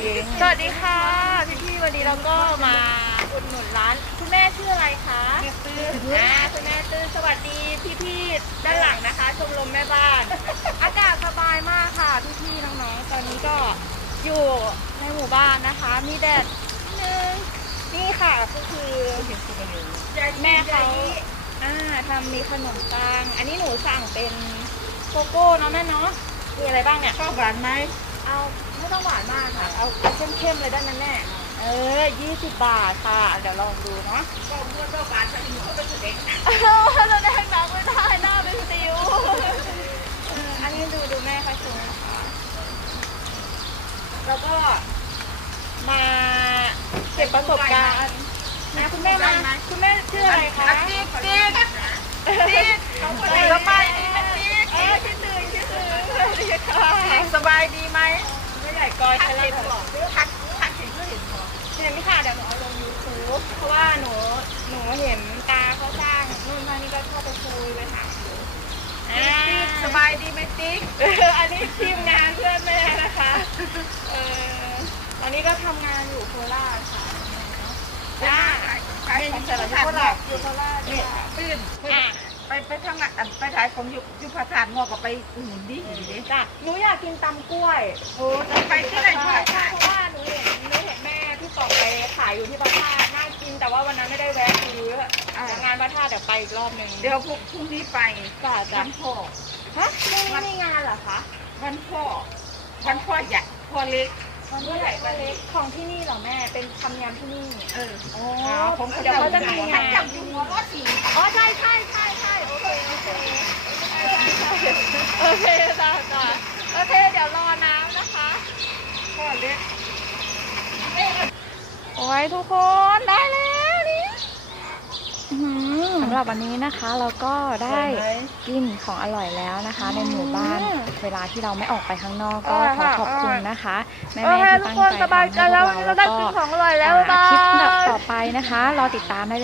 เองสวัสดีค่ะพี่พี่ๆวันนี้เราก็มาอุดหนุนร้าน คุณแม่ชื่ออะไรคะแม่ตื้ออ่าคุณแม่ตื้อสวัสดีพี่พี่ๆด้านหลังนะคะ ชมรมแม่บ้าน อากาศสบายมากค่ะพี่พี่ๆน้องๆตอนนี้ก็อยู่ในหมู่บ้านนะคะ มีแดดนิดนึงนี่ค่ะก็คือเห็นคุณกันอยู่แม่เขาอ่าทำมีขนมปัง อันนี้หนูสั่งเป็นโกโก้เนาะแม่เนาะมีอะไรบ้างเนี่ยชอบหวานไหม เอาไม่ต้องหวานมากค่ะ เอาเข้มๆเลยได้ไหมแม่ เออยี่สิบบาทค่ะ เดี๋ยวลองดูเนาะชอบเมื่อชอบหวานแต่หนูก็เป็นเด็กถ้าจะแดงน้ำไม่ได้หน้าเป็นสิวอันนี้ดูดูแม่ค่ะชมค่ะแล้วก็มาเก็บประสบการณ์นะคุณแม่มาคุณแม่ชื่ออะไรคะติ๊กติ๊ก ติ๊ก สบายดีไหมติ๊ก เออชื่อตื่นชื่อตื่น สวัสดีค่ะสบายดีไหมไม่ใหญ่กอยใช่เห็นแล้วบอกทักทักเห็นก็เห็นบอกเห็นไหมค่ะเดี๋ยวหนูเอาลง YouTube เพราะว่าหนูหนูเห็นตาเขาสร้างนู่นนั่นนี่ก็ชอบไปคุยไปถามอยู่อ่าสบายดีไหมติ๊กอันนี้ทีมงานเพื่อนแม่นะคะเออตอนนี้ก็ทำงานอยู่โคราชค่ะจ้าขายของเสร็จแล้วก็หลับอยู่โคราชนี่ค่ะตื่นอะ ไปไปทำงานไปขายของอยู่อยู่พระธาตุงอกกับไปหุ่นดีดีดิจ้ะหนูอยากกินตำกล้วยโอ้ไปที่ไหนใช่ด้วยใช่เพราะว่าหนูเห็นหนูเห็นแม่ที่กล่องไปขายอยู่ที่พระธาตุน่ากินแต่ว่าวันนั้นไม่ได้แวะซื้ออ่างานพระธาตุเดี๋ยวไปอีกรอบหนึ่งเดี๋ยวพรุ่งพรุ่งนี้ไปจ้ะจ้ะวันพ่อฮะพรุ่งนี้มีงานเหรอคะวันพ่อวันพ่อใหญ่พ่อเล็ก วันที่ไหนวันเล็กของที่นี่เหรอแม่เป็นทำยำที่นี่เอออ๋อผมเดี๋ยวเขาจะมีงานจับอยู่หัวรถสีอ๋อใช่ใช่ใช่ใช่โอเคโอเคใช่ใช่ใช่ โอเคจ้าจ้าโอเค เดี๋ยวรอน้ำนะคะพ่อเล็กโอ้ยทุกคนได้แล้วนี่สำหรับวันนี้นะคะเราก็ได้กินของอร่อยแล้วนะคะ ในหมู่บ้านเวลาที่เราไม่ออกไปข้างนอกก็ขอขอบคุณนะคะแม่โอๆเคที่ทุกตั้งคนใจสบายใจทำให้พแล้ววกวันนี้เราเราได้แล้วกินก็ของอร่อยแล้วอ่าบาคลิปยแบบต่อไปนะคะ รอติดตามได้เลย